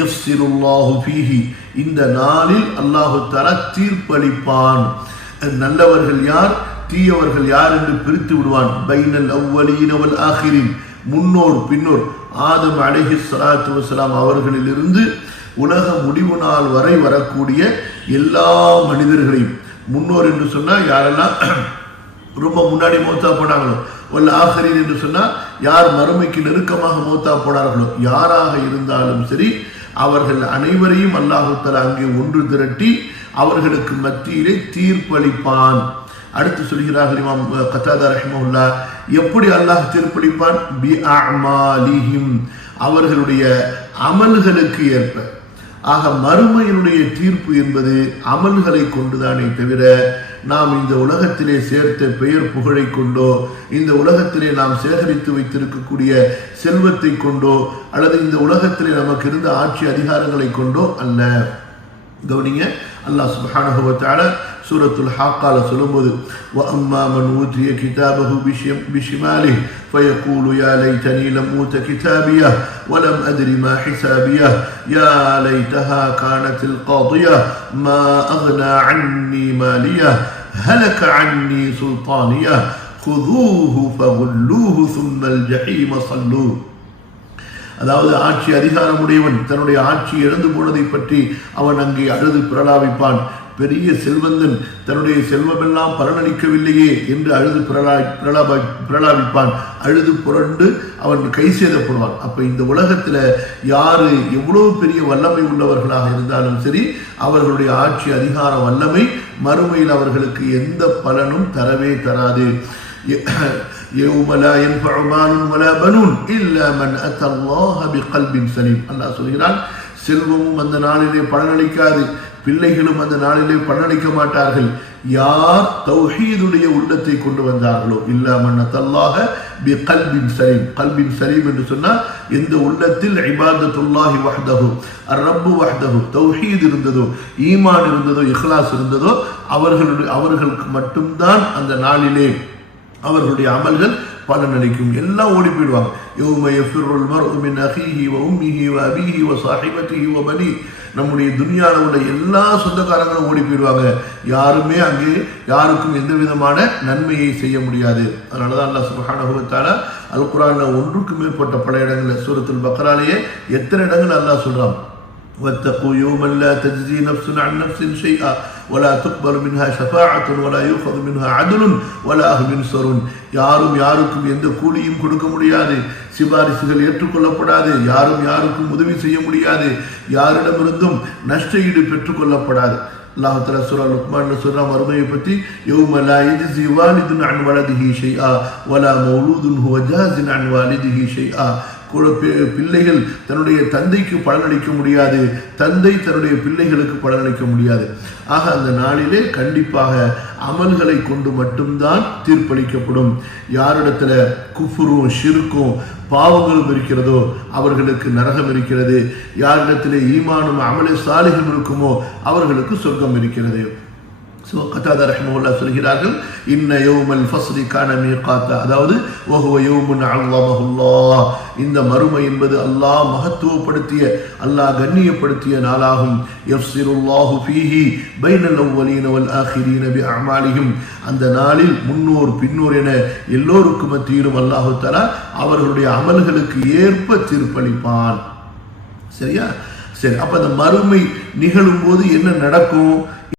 யஃப்சிருல்லாஹு ஃபீஹி. இந்த நாளில் அல்லாஹு தர தீர்ப்பளிப்பான். நல்லவர்கள் யார்? தீயவர்கள் யார் என்று பிரித்து விடுவான். பைனல் அவ்வலீன ஆகிரின். முன்னோர் பின்னோர். ஆதம் அலைஹி சலாத்து வசலாம் அவர்களிலிருந்து உலக முடிவு நாள் வரை வரக்கூடிய எல்லா மனிதர்களையும். முன்னோர் என்று சொன்னால் யாரெல்லாம் ரொம்ப முன்னாடி மௌத்தா போனாங்களோ வல்ல ஆஹரின் என்று சொன்னால் யார் மறுமைக்கு நெருக்கமாக மௌத்தா போனார்களோ யாராக இருந்தாலும் சரி அவர்கள் அனைவரையும் அல்லாஹு அங்கே ஒன்று திரட்டி அவர்களுக்கு மத்தியிலே தீர்ப்பளிப்பான் அடுத்து சொல்கிறார்கள் இமாம் கத்தாதா ரஹ்மஹுல்லா எப்படி அல்லாஹ் தீர்ப்பளிப்பான்? பி அமாலிஹிம். அவர்களுடைய அமல்களுக்கு ஏற்ப. ஆக மறுமையினுடைய தீர்ப்பு என்பது அமல்களை கொண்டுதானே தவிர நாம் இந்த உலகத்திலே சேர்த்த பெயர் புகழை கொண்டோ இந்த உலகத்திலே நாம் சேகரித்து வைத்திருக்கக்கூடிய செல்வத்தை கொண்டோ அல்லது இந்த உலகத்திலே நமக்கு இருந்த ஆட்சி அதிகாரங்களை கொண்டோ அல்ல. கவனிங்க அல்லாஹ் சுப்ஹானஹு سورة الحق قال سلمود وأما من أوتي كتابه بشماله فيقول يا ليتني لم أوت كتابيه ولم أدر ما حسابيه. يا ليتها كانت القاضية ما أغنى عني ماليه هلك عني سلطانيه. خذوه فغلوه ثم الجحيم صلوه. அதாவது ஆட்சி அதிகாரமுடையவன் தன்னுடைய ஆட்சி இழந்து போனதை பற்றி அவன் அங்கே அழுது பிரலாவிப்பான் பெரிய செல்வந்தன் தன்னுடைய செல்வமெல்லாம் பலனளிக்கவில்லையே என்று அழுது பிரலா பிரலாப பிரலாபிப்பான் அழுது புரண்டு அவன் கை சேதப்படுவான். அப்போ இந்த உலகத்தில் யாரு எவ்வளவு பெரிய வல்லமை உள்ளவர்களாக இருந்தாலும் சரி அவர்களுடைய ஆட்சி அதிகார வல்லமை மறுமையில் அவர்களுக்கு எந்த பலனும் தரவே தராது. يوم لا ينفع مال ولا بنون إلا من أتى الله بقلب سليم அல்லாஹ் சொல்கிறான் செல்வமும் அந்த நாளிலே பலனளிக்காது பிள்ளைகளும் அந்த நாளிலே பலனளிக்க மாட்டார்கள் யார் தௌஹீதுடைய உள்ளத்தை கொண்டு வந்தார்களோ இல்லா மன்னத்தல்லாக பி கல்பின் சலீம் கல்பின் சலீம் என்று சொன்னால் எந்த உள்ளத்தில் இபாதத்துல்லாஹி வஹ்தஹு ரப்பு வஹ்தஹு தௌஹீத் இருந்ததோ ஈமான் இருந்ததோ இஹ்லாஸ் இருந்ததோ அவர்களுடைய அவர்களுக்கு மட்டும்தான் அந்த நாளிலே அவர்களுடைய அமல்கள் பலனளிக்கும் எல்லாம் ஓடி போயிடுவாங்க. யௌம யஃபிருல் மருமின் மின் அஹீஹி வ உம்மிஹி வ அபிஹி வ சாஹிபத்திஹி வ பனி. நம்முடைய துனியால உள்ள எல்லா சொந்தக்காரங்களும் ஓடி போயிடுவாங்க. யாருமே அங்கே யாருக்கும் எந்த விதமான நன்மையை செய்ய முடியாது. அதனால தான் அல்லா சுப்ஹானஹு வ அல் குரானில் ஒன்றுக்கு மேற்பட்ட பல இடங்களில் சூரத்தில் பக்ராலேயே எத்தனை இடங்கள் நல்லா சொல்கிறான் واتقوا يوما لا تجزي نفس عن نفس شيئا ولا تقبل منها شفاعة ولا يؤخذ منها عدل ولا هم ينصرون யாரும் யாருக்கும் எந்த கூலியும் கொடுக்க முடியாது சிபாரிசுகள் ஏற்றுக்கொள்ளப்படாது யாரும் யாருக்கும் உதவி செய்ய முடியாது யாரிடமிருந்தும் நஷ்ட ஈடு பெற்றுக்கொள்ளப்படாது அல்லாஹ் தஆலா சூரா லுக்மான்ல சொல்ற மறுமையை பற்றி யௌம லா யஜ்ஸி வாலிதுன் அன் வலதிஹி ஷைஆ வலா மௌலூதுன் ஹுவ ஜாஸின் அன் வாலிதிஹி ஷைஆ கூட பி- பிள்ளைகள் தன்னுடைய தந்தைக்கு பலனளிக்க முடியாது. தந்தை தன்னுடைய பிள்ளைகளுக்கு பலனளிக்க முடியாது. ஆக அந்த நாளிலே கண்டிப்பாக அமல்களை கொண்டு மட்டும்தான் தீர்ப்பளிக்கப்படும். யாரிடத்துல குஃபுரும் ஷிருக்கும் பாவங்களும் இருக்கிறதோ அவர்களுக்கு நரகம் இருக்கிறது. யாரிடத்திலே ஈமானும் அமலே சாலைகளும் இருக்குமோ அவர்களுக்கு சொர்க்கம் இருக்கிறது. ஸோ கத்தாதா ரஹ்மவுல்லா சொல்கிறார்கள் இன்ன யோமல் ஃபஸ்ரி கான காத்தா அதாவது ஓஹுவ யோமுன் அல்லாமஹுல்லா இந்த மறுமை என்பது அல்லாஹ் மகத்துவப்படுத்திய அல்லாஹ் கண்ணியப்படுத்திய நாளாகும். எஃப்சிருல்லாஹு ஃபீஹி பைனல் அவ்வலீன வல் ஆஹிரீன பி அந்த நாளில் முன்னோர் பின்னோர் என எல்லோருக்கும் மத்தியிலும் அல்லாஹு தரா அவர்களுடைய அமல்களுக்கு ஏற்ப தீர்ப்பளிப்பான். சரியா? சரி அப்ப அந்த மறுமை நிகழும் போது என்ன நடக்கும்?